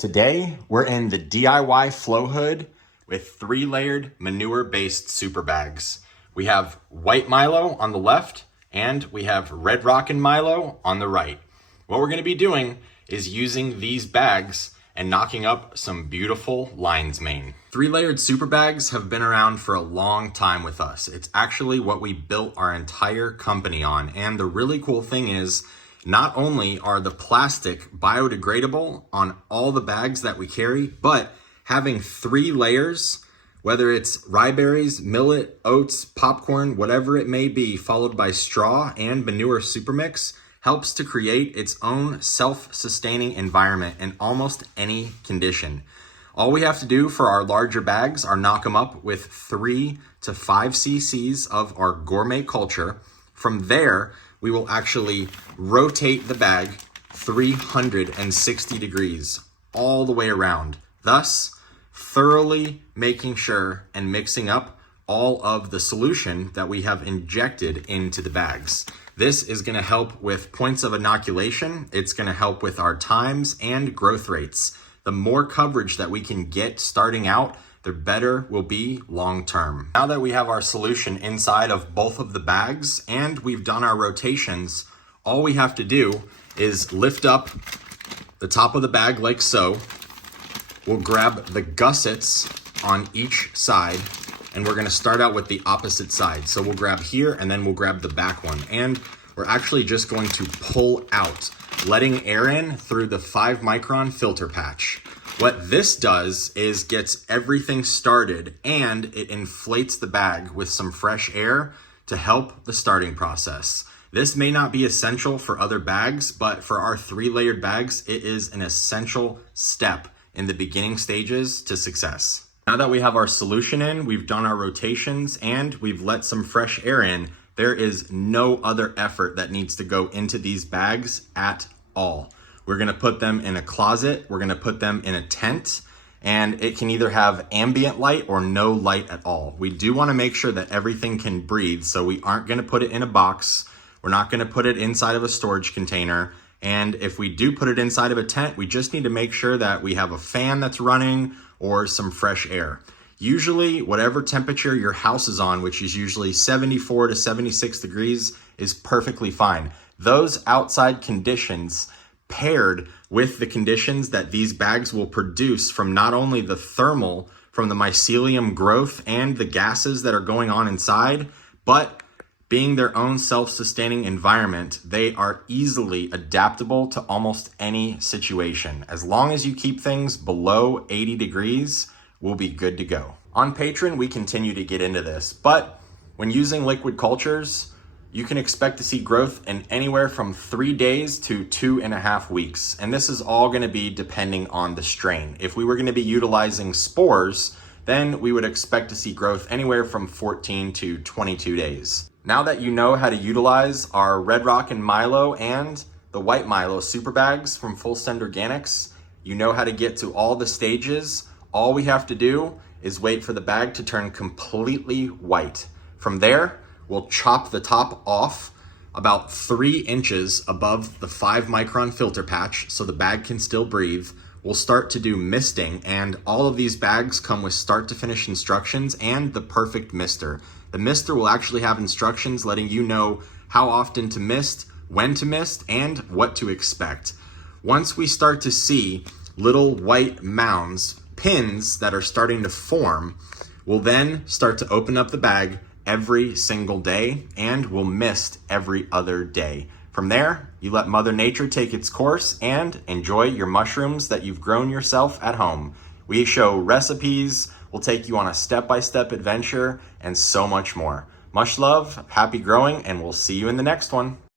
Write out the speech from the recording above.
Today, we're in the DIY flow hood with 3-layered manure-based super bags. We have white Milo on the left, and we have red Rockin' Milo on the right. What we're gonna be doing is using these bags and knocking up some beautiful lion's mane. 3-layered super bags have been around for a long time with us. It's actually what we built our entire company on. And the really cool thing is, not only are the plastic biodegradable on all the bags that we carry, but having 3 layers, whether it's rye berries, millet, oats, popcorn, whatever it may be, followed by straw and manure super mix, helps to create its own self-sustaining environment in almost any condition. All we have to do for our larger bags are knock them up with 3 to 5 cc's of our gourmet culture. From there, we will actually rotate the bag 360 degrees all the way around, thus thoroughly making sure and mixing up all of the solution that we have injected into the bags. This is gonna help with points of inoculation. It's gonna help with our times and growth rates. The more coverage that we can get starting out, the better will be long-term. Now that we have our solution inside of both of the bags and we've done our rotations, all we have to do is lift up the top of the bag like so. We'll grab the gussets on each side, and we're gonna start out with the opposite side. So we'll grab here and then we'll grab the back one. And we're actually just going to pull out, letting air in through the 5-micron filter patch. What this does is gets everything started and it inflates the bag with some fresh air to help the starting process. This may not be essential for other bags, but for our 3-layered bags, it is an essential step in the beginning stages to success. Now that we have our solution in, we've done our rotations, and we've let some fresh air in, there is no other effort that needs to go into these bags at all. We're gonna put them in a closet, we're gonna put them in a tent, and it can either have ambient light or no light at all. We do wanna make sure that everything can breathe, so we aren't gonna put it in a box, we're not gonna put it inside of a storage container, and if we do put it inside of a tent, we just need to make sure that we have a fan that's running or some fresh air. Usually, whatever temperature your house is on, which is usually 74 to 76 degrees, is perfectly fine. Those outside conditions paired with the conditions that these bags will produce from not only the thermal, from the mycelium growth and the gases that are going on inside, but being their own self-sustaining environment, they are easily adaptable to almost any situation. As long as you keep things below 80 degrees, we'll be good to go. On Patreon, we continue to get into this, but when using liquid cultures, you can expect to see growth in anywhere from 3 days to 2.5 weeks. And this is all gonna be depending on the strain. If we were gonna be utilizing spores, then we would expect to see growth anywhere from 14 to 22 days. Now that you know how to utilize our Red Rockin' Milo and the White Milo super bags from Full Send Organics, you know how to get to all the stages. All we have to do is wait for the bag to turn completely white. From there, we'll chop the top off about 3 inches above the 5-micron filter patch so the bag can still breathe. We'll start to do misting, and all of these bags come with start to finish instructions and the perfect mister. The mister will actually have instructions letting you know how often to mist, when to mist, and what to expect. Once we start to see little white mounds, pins that are starting to form, we'll then start to open up the bag every single day, and we'll mist every other day. From there, you let Mother Nature take its course and enjoy your mushrooms that you've grown yourself at home. We show recipes, we'll take you on a step-by-step adventure, and so much more. Much love, happy growing, and we'll see you in the next one.